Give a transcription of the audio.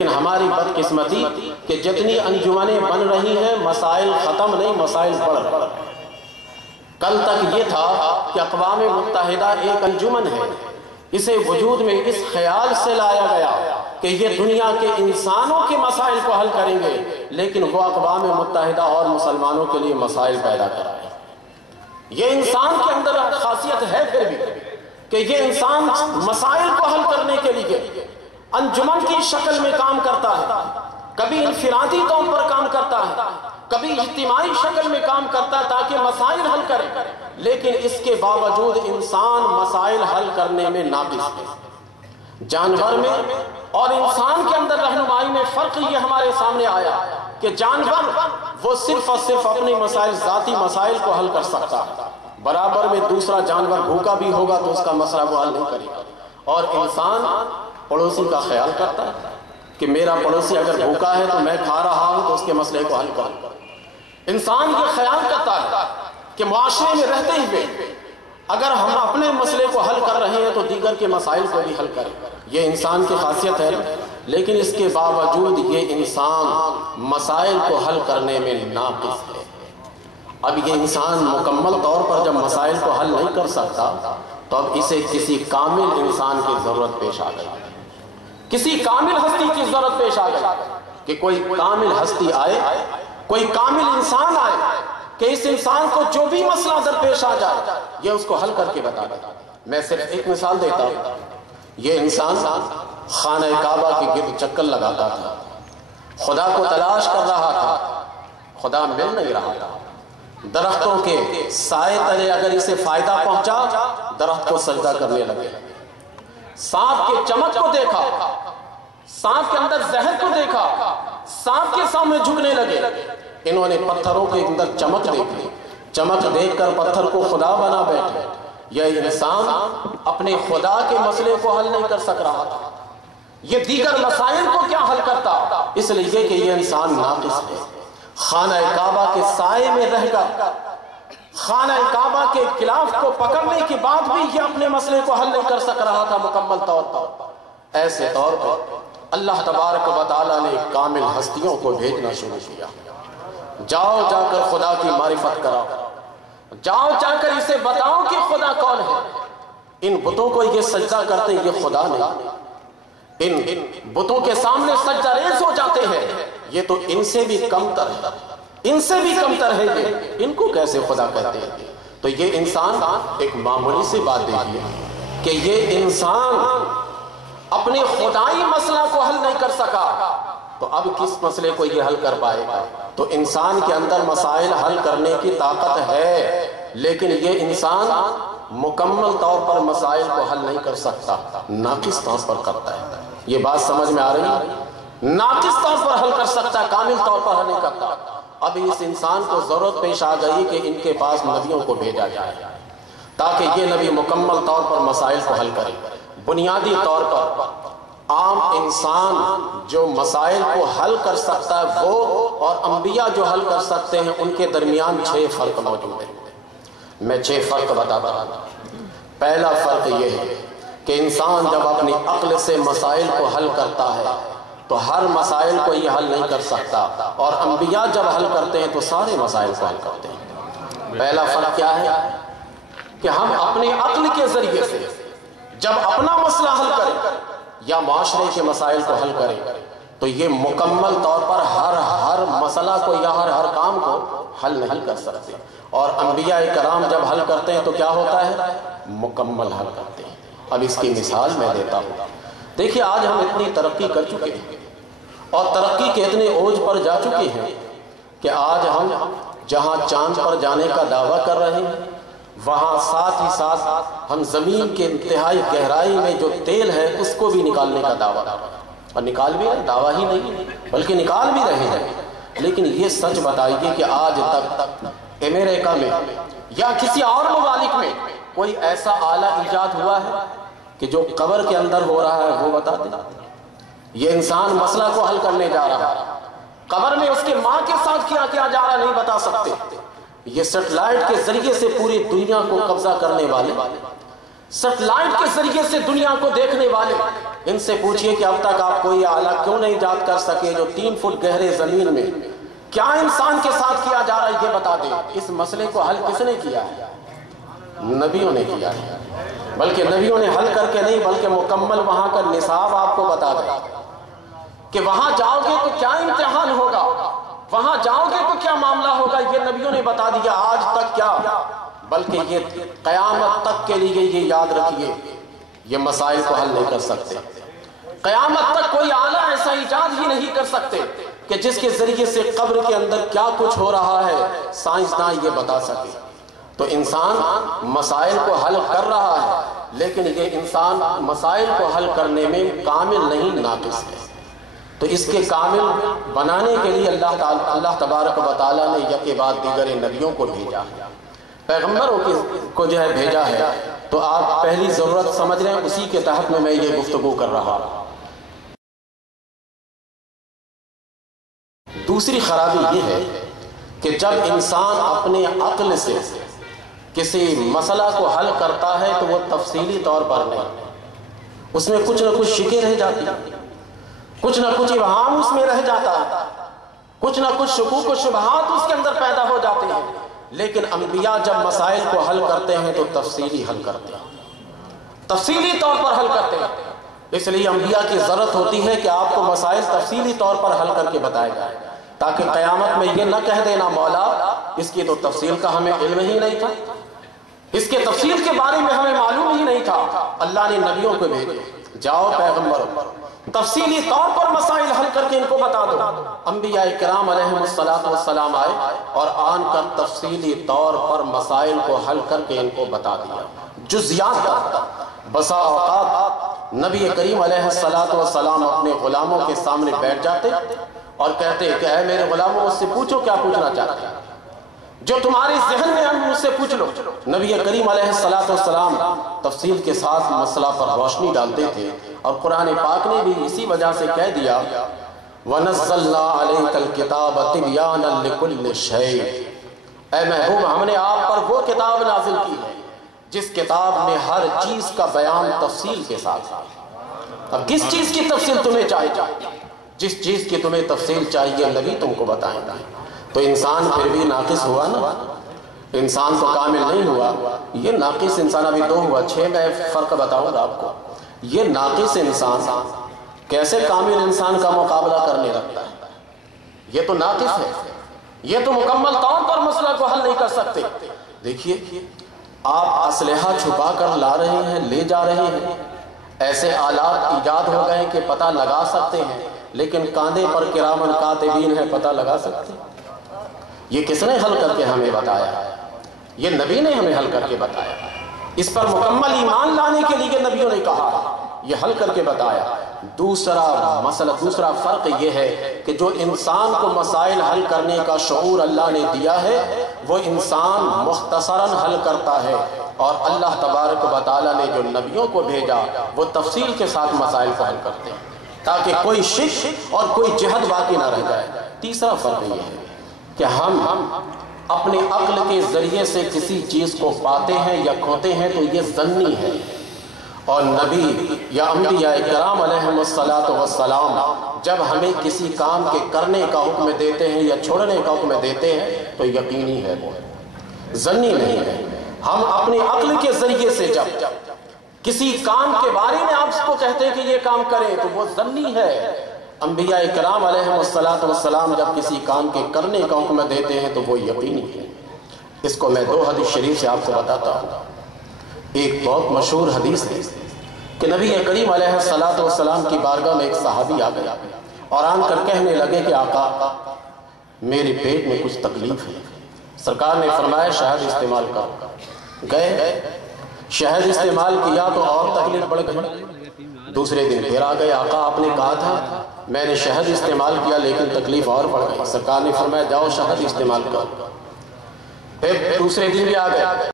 لیکن ہماری بدقسمتی کہ جتنی انجمنیں بن رہی ہیں مسائل ختم نہیں، مسائل بڑھ رہے ہیں۔ کل تک یہ تھا کہ اقوام متحدہ ایک انجمن ہے، اسے وجود میں اس خیال سے لایا گیا کہ یہ دنیا کے انسانوں کے مسائل کو حل کریں گے، لیکن وہ اقوام متحدہ اور مسلمانوں کے لیے مسائل پیدا کر رہے ہیں۔ یہ انسان کے اندر خاصیت ہے پھر بھی کہ یہ انسان مسائل کو حل کرنے کے لیے انجمن کی شکل میں کام کرتا ہے، کبھی انفرادی طور پر کام کرتا ہے، کبھی اجتماعی شکل میں کام کرتا ہے تاکہ مسائل حل کرے، لیکن اس کے باوجود انسان مسائل حل کرنے میں ناقص ہے۔ جانور میں اور انسان کے اندر رہنمائی میں فرق یہ ہمارے سامنے آیا کہ جانور وہ صرف اور صرف اپنے مسائل، ذاتی مسائل کو حل کر سکتا ہے، برابر میں دوسرا جانور بھوکا بھی ہوگا تو اس کا مسئلہ وہ حل نہیں کرے گا، اور انسان پڑوسی کا خیال کرتا ہے کہ میرا پڑوسی اگر بھوکا ہے تو میں کھا رہا ہوں تو اس کے مسئلے کو حل کروں۔ انسان یہ خیال کرتا ہے کہ معاشرے میں رہتے ہوئے اگر ہم اپنے مسئلے کو حل کر رہے ہیں تو دیگر کے مسائل کو بھی حل کریں، یہ انسان کی خاصیت ہے، لیکن اس کے باوجود یہ انسان مسائل کو حل کرنے میں ناقص ہے۔ اب یہ انسان مکمل طور پر جب مسائل کو حل نہیں کر سکتا تو اب اسے کسی کامل انسان کی ضرورت پیش آ گئی، کسی کامل ہستی کی ضرورت پیش آ گئی کہ کوئی کامل ہستی آئے، کوئی کامل انسان آئے کہ اس انسان کو جو بھی مسئلہ درپیش آ جائے یہ اس کو حل کر کے بتا دے۔ میں صرف ایک مثال دیتا ہوں، یہ انسان خانہ کعبہ کے گرد چکر لگاتا تھا، خدا کو تلاش کر رہا تھا، خدا مل نہیں رہا تھا، درختوں کے سائے تلے اگر اسے فائدہ پہنچا درخت کو سجدہ کرنے لگے، سانپ کے چمک کو دیکھا، سانپ کے اندر زہر کو دیکھا، سانپ کے سامنے جھکنے لگے، انہوں نے پتھروں کے اندر چمک دیکھی، چمک دیکھ کر پتھر کو خدا بنا بیٹھے۔ یہ انسان اپنے خدا کے مسئلے کو حل نہیں کر سک رہا تھا، یہ دیگر مسائل کو کیا حل کرتا، اس لیے کہ یہ انسان ناقص ہے۔ خانہ کعبہ کے سائے میں رہ کر خانہ کعبہ کے خلاف کو پکڑنے کے بعد بھی یہ اپنے مسئلے کو حل نہیں کر سک رہا تھا مکمل طور پر۔ ایسے طور پر اللہ تبارک و تعالیٰ نے کامل ہستیوں کو بھیجنا شروع کیا، جاؤ جا کر خدا کی معرفت کراؤ، جاؤ جا کر اسے بتاؤ کہ خدا کون ہے۔ ان بتوں کو یہ سجدہ کرتے ہیں یہ خدا نہیں، ان بتوں کے سامنے سجدہ ریز ہو جاتے ہیں، یہ تو ان سے بھی کمتر ہے، ان سے بھی کمتر ہے، یہ ان کو کیسے خدا کہتے ہیں؟ تو یہ انسان ایک معمولی سی بات دیکھیے کہ یہ انسان اپنے خدائی مسئلہ کو حل نہیں کر سکا تو اب کس مسئلے کو یہ حل کر پائے گا؟ تو انسان کے اندر مسائل حل کرنے کی طاقت ہے، لیکن یہ انسان مکمل طور پر مسائل کو حل نہیں کر سکتا، ناقص طور پر کرتا ہے۔ یہ بات سمجھ میں آ رہی ہے؟ ناقص طور پر حل کر سکتا ہے، کامل طور پر حل نہیں کرتا۔ اب اس انسان کو ضرورت پیش آ گئی کہ ان کے پاس نبیوں کو بھیجا جائے تاکہ یہ نبی مکمل طور پر مسائل کو حل کرے۔ بنیادی طور پر عام انسان جو مسائل کو حل کر سکتا ہے وہ اور انبیاء جو حل کر سکتے ہیں ان کے درمیان 6 فرق موجود ہیں۔ میں 6 فرق بتاتا ہوں۔ پہلا فرق یہ ہے کہ انسان جب اپنی عقل سے مسائل کو حل کرتا ہے تو ہر مسائل کو یہ حل نہیں کر سکتا، اور انبیاء جب حل کرتے ہیں تو سارے مسائل کو حل کرتے ہیں۔ پہلا فرق کیا ہے کہ ہم اپنے عقل کے ذریعے سے جب اپنا مسئلہ حل کریں یا معاشرے کے مسائل کو حل کریں تو یہ مکمل طور پر ہر مسئلہ کو یا ہر کام کو حل نہیں کر سکتے، اور انبیاء کرام جب حل کرتے ہیں تو کیا ہوتا ہے؟ مکمل حل کرتے ہیں۔ اب اس کی مثال میں دیتا ہوں۔ دیکھیے آج ہم اتنی ترقی کر چکے ہیں اور ترقی کے اتنے اوج پر جا چکے ہیں کہ آج ہم جہاں چاند پر جانے کا دعویٰ کر رہے ہیں وہاں ساتھ ہی ساتھ ہم زمین کے انتہائی گہرائی میں جو تیل ہے اس کو بھی نکالنے کا دعویٰ کر رہے ہیں، اور نکال بھی رہے، دعویٰ ہی نہیں بلکہ نکال بھی رہے ہیں۔ لیکن یہ سچ بتائیے کہ آج تک امریکہ میں یا کسی اور ممالک میں کوئی ایسا آلہ ایجاد ہوا ہے کہ جو قبر کے اندر ہو رہا ہے وہ بتا دے؟ یہ انسان مسئلہ کو حل کرنے جا رہا ہے، قبر میں اس کے ماں کے ساتھ کیا کیا جا رہا نہیں بتا سکتے۔ یہ سیٹلائٹ کے ذریعے سے پوری دنیا کو قبضہ کرنے والے، سیٹلائٹ کے ذریعے سے دنیا کو دیکھنے والے ان سے پوچھئے کہ اب تک آپ کوئی آلہ کیوں نہیں ایجاد کر سکے جو 3 فٹ گہرے زمین میں کیا انسان کے ساتھ کیا جا رہا ہے یہ بتا دیں۔ اس مسئلے کو حل کس نے کیا ہے؟ نبیوں نے کیا ہے، بلکہ نبیوں نے حل کر کے نہیں بلکہ مکمل وہاں کا نصاب آپ کو بتا دیں کہ وہاں جاؤ گے تو کیا امتحان ہوگا، وہاں جاؤ گے تو کیا معاملہ ہوگا، یہ نبیوں نے بتا دیا۔ آج تک کیا بلکہ یہ قیامت تک کے لیے یہ یاد رکھیے، یہ مسائل کو حل نہیں کر سکتے۔ قیامت تک کوئی آلہ ایسا ایجاد ہی نہیں کر سکتے کہ جس کے ذریعے سے قبر کے اندر کیا کچھ ہو رہا ہے سائنسدان یہ بتا سکے۔ تو انسان مسائل کو حل کر رہا ہے، لیکن یہ انسان مسائل کو حل کرنے میں کامل نہیں، ناقص ہے۔ تو اس کے کامل بنانے کے لیے اللہ تبارک و تعالیٰ نے یکے بعد دیگر نبیوں کو بھیجا، پیغمبروں کو جو ہے بھیجا ہے۔ تو آپ پہلی ضرورت سمجھ رہے ہیں، اسی کے تحت میں یہ گفتگو کر رہا ہوں۔ دوسری خرابی یہ ہے کہ جب انسان اپنے عقل سے کسی مسئلہ کو حل کرتا ہے تو وہ تفصیلی طور پر نہیں، اس میں کچھ نہ کچھ شکیں رہ جاتی، کچھ نہ کچھ ابہام اس میں رہ جاتا ہے، کچھ نہ کچھ شکوک و شبہات اس کے اندر پیدا ہو جاتے ہیں۔ لیکن انبیاء جب مسائل کو حل کرتے ہیں تو تفصیلی حل کرتے ہیں، تفصیلی طور پر حل کرتے ہیں۔ اس لیے انبیاء کی ضرورت ہوتی ہے کہ آپ کو مسائل تفصیلی طور پر حل کر کے بتائے جائے، تاکہ قیامت میں یہ نہ کہہ دینا مولا اس کی تو تفصیل کا ہمیں علم ہی نہیں تھا، اس کے تفصیل کے بارے میں ہمیں معلوم ہی نہیں تھا۔ اللہ نے نبیوں کو بھیجے، جاؤ پیغمبروں تفصیلی طور پر مسائل حل کر کے ان کو بتا دو۔ انبیاء کرام علیہم السلام آئے اور آن کر تفصیلی طور پر مسائل کو حل کر کے ان کو بتا دیا، جزیات کا۔ بسا اوقات نبی کریم علیہ السلام اپنے غلاموں کے سامنے بیٹھ جاتے اور کہتے کہ اے میرے غلاموں مجھ سے پوچھو کیا پوچھنا چاہتے ہیں، جو تمہارے ذہن میں ہم مجھ سے پوچھ لو۔ نبی کریم علیہ السلام تفصیل کے ساتھ مسئلہ پر روشنی ڈالتے تھے، اور قرآن پاک نے بھی اسی وجہ سے کہہ دیا وَنَزَّلْنَا عَلَيْكَ الْكِتَابَ تِبْيَانًا لِكُلِّ شَيْءٍ، اے محبوب ہم نے آپ پر وہ کتاب نازل کی ہے جس کتاب میں ہر چیز کا بیان تفصیل کے ساتھ۔ اب کس چیز کی تفصیل تمہیں چاہیے؟ جس چیز کی تمہیں تفصیل چاہیے نبی تم کو بتائیں گے۔ تو انسان پھر بھی ناقص ہوا نا، انسان تو کامل نہیں ہوا، یہ ناقص انسان ابھی 2 ہوا، 6 میں فرق بتاؤں گا آپ کو۔ یہ ناقص انسان کیسے کامل انسان کا مقابلہ کرنے لگتا ہے؟ یہ تو ناقص ہے، یہ تو مکمل طور پر مسئلہ کو حل نہیں کر سکتے۔ دیکھیے آپ اسلحہ چھپا کر لا رہے ہیں، لے جا رہے ہیں، ایسے آلات ایجاد ہو گئے کہ پتہ لگا سکتے ہیں، لیکن کاندھے پر کرامن کاتبین ہے، پتہ لگا سکتے ہیں۔ یہ کس نے حل کر کے ہمیں بتایا؟ یہ نبی نے ہمیں حل کر کے بتایا۔ اس پر مکمل ایمان لانے کے لیے نبیوں نے کہا، یہ حل کر کے بتایا۔ دوسرا مسئلہ، دوسرا فرق یہ ہے کہ جو انسان کو مسائل حل کرنے کا شعور اللہ نے دیا ہے وہ انسان مختصراً حل کرتا ہے، اور اللہ تبارک و تعالیٰ نے جو نبیوں کو بھیجا وہ تفصیل کے ساتھ مسائل کو حل کرتے ہیں، تاکہ کوئی شک اور کوئی جہد باقی نہ رہ جائے۔ تیسرا فرق یہ ہے کہ ہم اپنے عقل کے ذریعے سے کسی چیز کو پاتے ہیں یا کھوتے ہیں تو یہ ظنی ہے، اور نبی یا انبیاء کرام علیہم السلام جب ہمیں کسی کام کے کرنے کا حکم دیتے ہیں یا چھوڑنے کا حکم دیتے ہیں تو یقینی ہے، وہ ظنی نہیں ہے۔ ہم اپنے عقل کے ذریعے سے جب کسی کام کے بارے میں آپ کو کہتے ہیں کہ یہ کام کریں تو وہ ظنی ہے۔ انبیاء کرام علیہم السلام جب کسی کام کے کرنے کا حکم دیتے ہیں تو وہ یقینی ہے۔ اس کو میں 2 حدیث شریف سے آپ کو بتاتا ہوں۔ ایک بہت مشہور حدیث ہے کہ نبی کریم علیہ السلام کی بارگاہ میں ایک صحابی آ گیا اور آن کر کہنے لگے کہ آقا میرے پیٹ میں کچھ تکلیف ہے۔ سرکار نے فرمایا شہد استعمال کر۔ گئے شہد استعمال کیا تو اور تکلیف بڑھ گئی۔ دوسرے دن پھر آ گئے، آقا آپ نے کہا تھا میں نے شہد استعمال کیا لیکن تکلیف اور بڑھ گئی۔ سرکار نے فرمایا جاؤ شہد استعمال کر۔ پھر دوسرے دن بھی آ گئے،